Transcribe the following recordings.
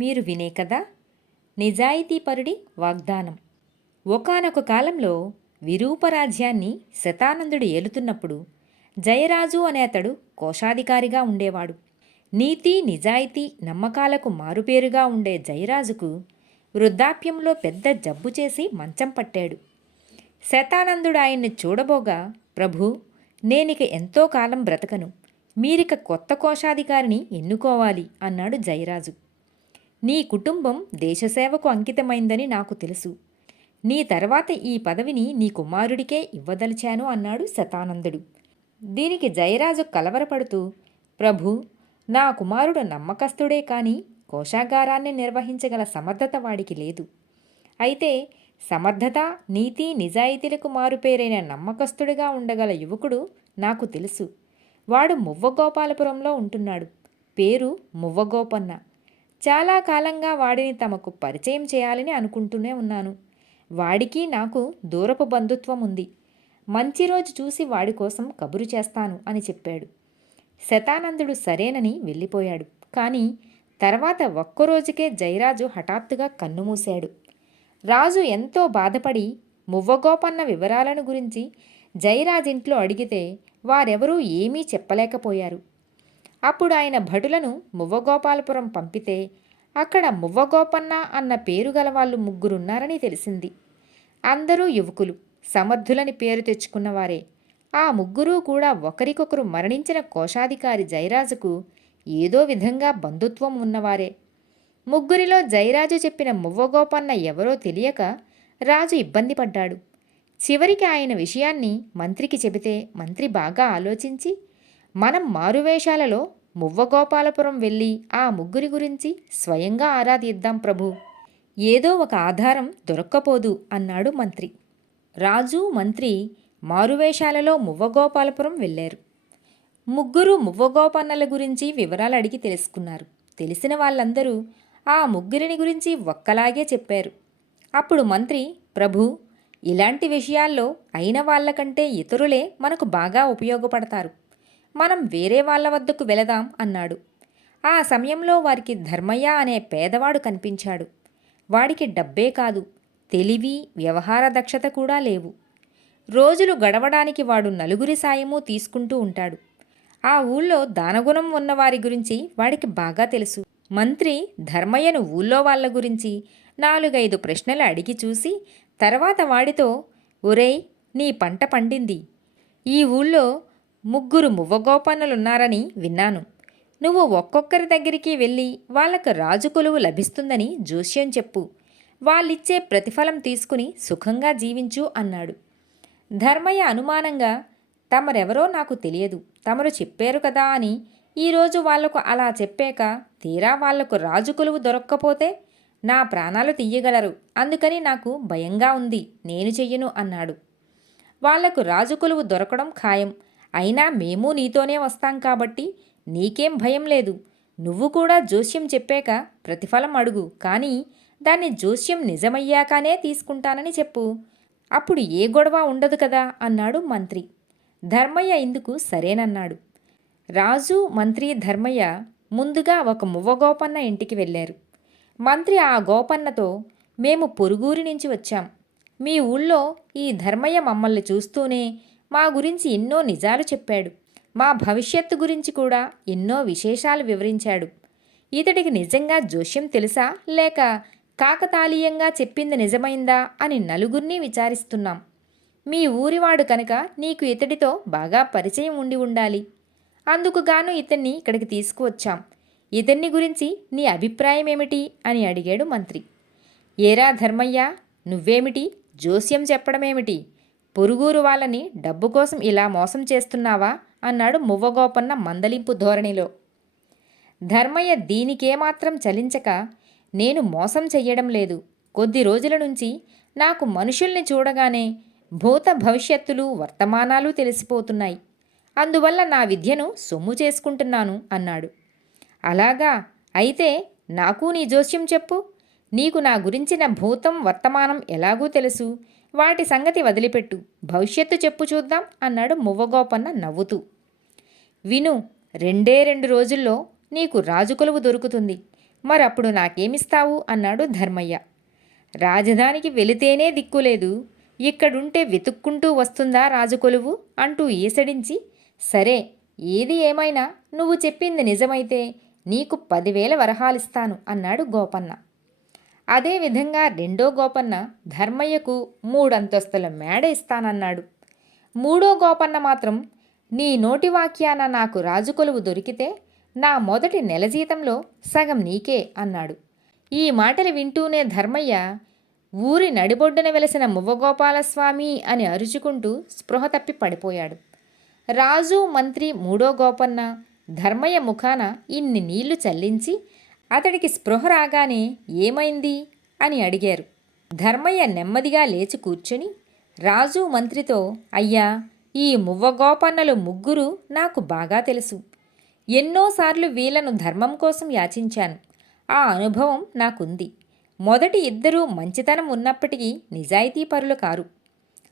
మీరు వినే కథ నిజాయితీపరుడి వాగ్దానం. ఒకానొక కాలంలో విరూపరాజ్యాన్ని శతానందుడు ఏలుతున్నప్పుడు జయరాజు అనే అతడు కోశాధికారిగా ఉండేవాడు. నీతి నిజాయితీ నమ్మకాలకు మారుపేరుగా ఉండే జయరాజుకు వృద్ధాప్యంలో పెద్ద జబ్బు చేసి మంచం పట్టాడు. శతానందుడు ఆయన్ని చూడబోగా, ప్రభూ, నేనిక ఎంతో కాలం బ్రతకను, మీరిక కొత్త కోశాధికారిని ఎన్నుకోవాలి అన్నాడు జయరాజు. నీ కుటుంబం దేశసేవకు అంకితమైందని నాకు తెలుసు. నీ తర్వాత ఈ పదవిని నీ కుమారుడికే ఇవ్వదలిచాను అన్నాడు శతానందుడు. దీనికి జయరాజు కలవరపడుతూ, ప్రభూ, నా కుమారుడు నమ్మకస్తుడే కాని కోశాగారాన్ని నిర్వహించగల సమర్థత వాడికి లేదు. అయితే సమర్థత, నీతి నిజాయితీలకు మారుపేరైన నమ్మకస్తుడిగా ఉండగల యువకుడు నాకు తెలుసు. వాడు మువ్వగోపాలపురంలో ఉంటున్నాడు. పేరు మువ్వగోపన్న. చాలా కాలంగా వాడిని తమకు పరిచయం చేయాలని అనుకుంటూనే ఉన్నాను. వాడికి నాకు దూరపు బంధుత్వం ఉంది. మంచి రోజు చూసి వాడి కోసం కబురు చేస్తాను అని చెప్పాడు. శతానందుడు సరేనని వెళ్ళిపోయాడు. కానీ తర్వాత ఒక్కరోజుకే జయరాజు హఠాత్తుగా కన్నుమూశాడు. రాజు ఎంతో బాధపడి మువ్వగోపన్న వివరాలను గురించి జయరాజింట్లో అడిగితే వారెవరూ ఏమీ చెప్పలేకపోయారు. అప్పుడు ఆయన భటులను మువ్వగోపాలపురం పంపితే అక్కడ మువ్వగోపన్న అన్న పేరు గలవాళ్ళు ముగ్గురున్నారని తెలిసింది. అందరూ యువకులు, సమర్థులని పేరు తెచ్చుకున్నవారే. ఆ ముగ్గురూ కూడా ఒకరికొకరు మరణించిన కోశాధికారి జయరాజుకు ఏదో విధంగా బంధుత్వం ఉన్నవారే. ముగ్గురిలో జయరాజు చెప్పిన మువ్వగోపన్న ఎవరో తెలియక రాజు ఇబ్బంది పడ్డాడు. చివరికి ఆయన విషయాన్ని మంత్రికి చెబితే మంత్రి బాగా ఆలోచించి, మనం మారువేషాలలో మువ్వగోపాలపురం వెళ్ళి ఆ ముగ్గురి గురించి స్వయంగా ఆరాధిద్దాం ప్రభు, ఏదో ఒక ఆధారం దొరక్కపోదు అన్నాడు మంత్రి. రాజు మంత్రి మారువేషాలలో మువ్వగోపాలపురం వెళ్ళారు. ముగ్గురు మువ్వగోపన్నల గురించి వివరాలు అడిగి తెలుసుకున్నారు. తెలిసిన వాళ్ళందరూ ఆ ముగ్గురిని గురించి ఒక్కలాగే చెప్పారు. అప్పుడు మంత్రి, ప్రభు, ఇలాంటి విషయాల్లో అయిన వాళ్ళకంటే ఇతరులే మనకు బాగా ఉపయోగపడతారు. మనం వేరే వాళ్ళ వద్దకు వెళదాం అన్నాడు. ఆ సమయంలో వారికి ధర్మయ్య అనే పేదవాడు కనిపించాడు. వాడికి డబ్బే కాదు, తెలివి, వ్యవహార దక్షత కూడా లేవు. రోజులు గడవడానికి వాడు నలుగురి సాయమూ తీసుకుంటూ ఉంటాడు. ఆ ఊళ్ళో దానగుణం ఉన్నవారి గురించి వాడికి బాగా తెలుసు. మంత్రి ధర్మయ్యను ఊళ్ళో వాళ్ళ గురించి 4-5 ప్రశ్నలు అడిగి చూసి తర్వాత వాడితో, ఒరేయ్, నీ పంట పండింది. ఈ ఊళ్ళో 3 మువ్వగోపన్నలున్నారని విన్నాను. నువ్వు ఒక్కొక్కరి దగ్గరికి వెళ్ళి వాళ్ళకు రాజు కొలువు లభిస్తుందని జోస్యం చెప్పు. వాళ్ళిచ్చే ప్రతిఫలం తీసుకుని సుఖంగా జీవించు అన్నాడు. ధర్మయ్య అనుమానంగా, తమరెవరో నాకు తెలియదు, తమరు చెప్పారు కదా అని ఈరోజు వాళ్లకు అలా చెప్పాక తీరా వాళ్లకు రాజు కొలువు దొరక్కపోతే నా ప్రాణాలు తీయగలరు. అందుకని నాకు భయంగా ఉంది, నేను చెయ్యను అన్నాడు. వాళ్లకు రాజు కొలువు దొరకడం ఖాయం. అయినా మేము నీతోనే వస్తాం కాబట్టి నీకేం భయం లేదు. నువ్వు కూడా జోస్యం చెప్పాక ప్రతిఫలం అడుగు, కానీ దాన్ని జోస్యం నిజమయ్యాకనే తీసుకుంటానని చెప్పు. అప్పుడు ఏ గొడవ ఉండదు కదా అన్నాడు మంత్రి. ధర్మయ్య ఇందుకు సరేనన్నాడు. రాజు, మంత్రి, ధర్మయ్య ముందుగా ఒక మువ్వగోపన్న ఇంటికి వెళ్ళారు. మంత్రి ఆ గోపన్నతో, మేము పొరుగురి నుంచి వచ్చాం. మీ ఊళ్ళో ఈ ధర్మయ్య మమ్మల్ని చూస్తూనే మా గురించి ఎన్నో నిజాలు చెప్పాడు. మా భవిష్యత్తు గురించి కూడా ఎన్నో విశేషాలు వివరించాడు. ఇతడికి నిజంగా జోస్యం తెలుసా లేక కాకతాళీయంగా చెప్పింది నిజమైందా అని నలుగురిని విచారిస్తున్నాం. మీ ఊరివాడు కనుక నీకు ఇతడితో బాగా పరిచయం ఉండి ఉండాలి. అందుకుగాను ఇతన్ని ఇక్కడికి తీసుకువచ్చాం. ఇతన్ని గురించి నీ అభిప్రాయం ఏమిటి అని అడిగాడు మంత్రి. ఏరా ధర్మయ్య, నువ్వేమిటి జోస్యం చెప్పడమేమిటి? పొరుగురు వాళ్ళని డబ్బు కోసం ఇలా మోసం చేస్తున్నావా అన్నాడు మువ్వగోపన్న మందలింపు ధోరణిలో. ధర్మయ్య దీనికేమాత్రం చలించక, నేను మోసం చెయ్యడం లేదు. కొద్ది రోజుల నుంచి నాకు మనుషుల్ని చూడగానే భూత భవిష్యత్తులు వర్తమానాలు తెలిసిపోతున్నాయి. అందువల్ల నా విద్యను సొమ్ము చేసుకుంటున్నాను అన్నాడు. అలాగా, అయితే నాకు నీ జోస్యం చెప్పు. నీకు నా గురించిన భూతం వర్తమానం ఎలాగూ తెలుసు. వాటి సంగతి వదిలిపెట్టు, భవిష్యత్తు చెప్పు చూద్దాం అన్నాడు మువ్వగోపన్న నవ్వుతూ. విను, 2 రోజుల్లో నీకు రాజుకొలువు దొరుకుతుంది. మరప్పుడు నాకేమిస్తావు అన్నాడు ధర్మయ్య. రాజధానికి వెళితేనే దిక్కులేదు, ఇక్కడుంటే వెతుక్కుంటూ వస్తుందా రాజుకొలువు అంటూ ఈసడించి, సరే ఏది ఏమైనా నువ్వు చెప్పింది నిజమైతే నీకు 10,000 వరహాలిస్తాను అన్నాడు గోపన్న. అదేవిధంగా రెండో గోపన్న ధర్మయ్యకు 3 అంతస్తుల మేడ ఇస్తానన్నాడు. మూడో గోపన్న మాత్రం, నీ నోటి వాక్యాన నాకు రాజుకొలువు దొరికితే నా మొదటి నెల జీతంలో సగం నీకే అన్నాడు. ఈ మాటలు వింటూనే ధర్మయ్య ఊరి నడిబొడ్డున వెలసిన మువ్వగోపాలస్వామి అని అరుచుకుంటూ స్పృహ తప్పి పడిపోయాడు. రాజు, మంత్రి, మూడో గోపన్న ధర్మయ్య ముఖాన ఇన్ని నీళ్లు చల్లించి అతడికి స్పృహ రాగానే ఏమైంది అని అడిగారు. ధర్మయ్య నెమ్మదిగా లేచి కూర్చుని రాజు, మంత్రితో, అయ్యా, ఈ మువ్వగోపన్నలు ముగ్గురు నాకు బాగా తెలుసు. ఎన్నోసార్లు వీళ్లను ధర్మం కోసం యాచించాను. ఆ అనుభవం నాకుంది. మొదటి ఇద్దరూ మంచితనం ఉన్నప్పటికీ నిజాయితీపరులు కారు.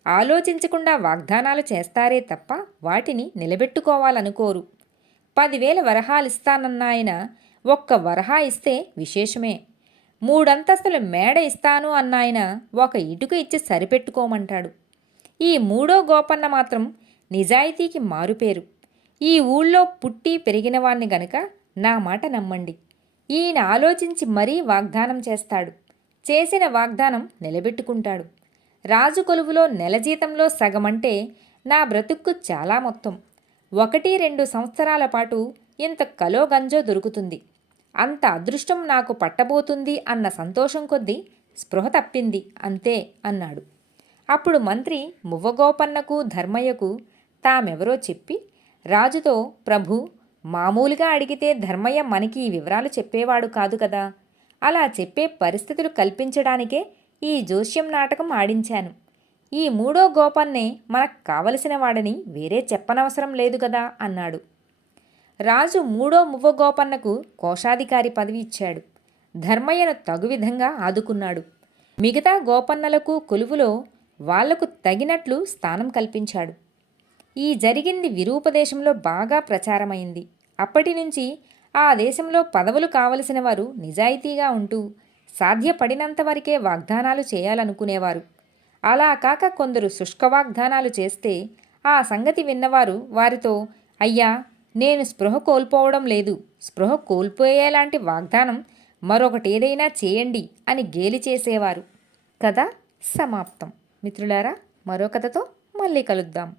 ఆలోచించకుండా వాగ్దానాలు చేస్తారే తప్ప వాటిని నిలబెట్టుకోవాలనుకోరు. 10,000 వరహాలిస్తానన్నాయన ఒక్క వరహా ఇస్తే విశేషమే. 3 అంతస్తుల మేడ ఇస్తాను అన్నాయన ఒక ఇటుక ఇచ్చి సరిపెట్టుకోమంటాడు. ఈ మూడో గోపన్న మాత్రం నిజాయితీకి మారుపేరు. ఈ ఊళ్ళో పుట్టి పెరిగినవాణ్ణి గనక నా మాట నమ్మండి. ఈయన ఆలోచించి మరీ వాగ్దానం చేస్తాడు. చేసిన వాగ్దానం నిలబెట్టుకుంటాడు. రాజు కొలువులో నెల జీతంలో సగమంటే నా బ్రతుక్కు చాలా మొత్తం. 1-2 సంవత్సరాల పాటు ఇంత కలో గంజో దొరుకుతుంది. అంత అదృష్టం నాకు పట్టబోతుంది అన్న సంతోషం కొద్దీ స్పృహ తప్పింది అంతే అన్నాడు. అప్పుడు మంత్రి మువ్వగోపన్నకు, ధర్మయ్యకు తామెవరో చెప్పి రాజుతో, ప్రభు, మామూలుగా అడిగితే ధర్మయ్య మనకి ఈ వివరాలు చెప్పేవాడు కాదు కదా. అలా చెప్పే పరిస్థితులు కల్పించడానికే ఈ జోస్యం నాటకం ఆడించాను. ఈ మూడో గోపన్నే మనకు కావలసిన వాడని వేరే చెప్పనవసరం లేదు కదా అన్నాడు. రాజు మూడో మువ్వగోపన్నకు కోశాధికారి పదవి ఇచ్చాడు. ధర్మయ్యను తగు విధంగా ఆదుకున్నాడు. మిగతా గోపన్నలకు కొలువులో వాళ్లకు తగినట్లు స్థానం కల్పించాడు. ఈ జరిగింది విరూపదేశంలో బాగా ప్రచారమైంది. అప్పటి నుంచి ఆ దేశంలో పదవులు కావలసిన వారు నిజాయితీగా ఉంటూ సాధ్యపడినంత వరకే వాగ్దానాలు చేయాలనుకునేవారు. అలా కాక కొందరు శుష్క వాగ్దానాలు చేస్తే ఆ సంగతి విన్నవారు వారితో, అయ్యా, నేను స్పృహ కోల్పోవడం లేదు, స్పృహ కోల్పోయేలాంటి వాగ్దానం మరొకటేదైనా చేయండి అని గేలి చేసేవారు. కథ సమాప్తం. మిత్రులారా, మరో కథతో మళ్ళీ కలుద్దాం.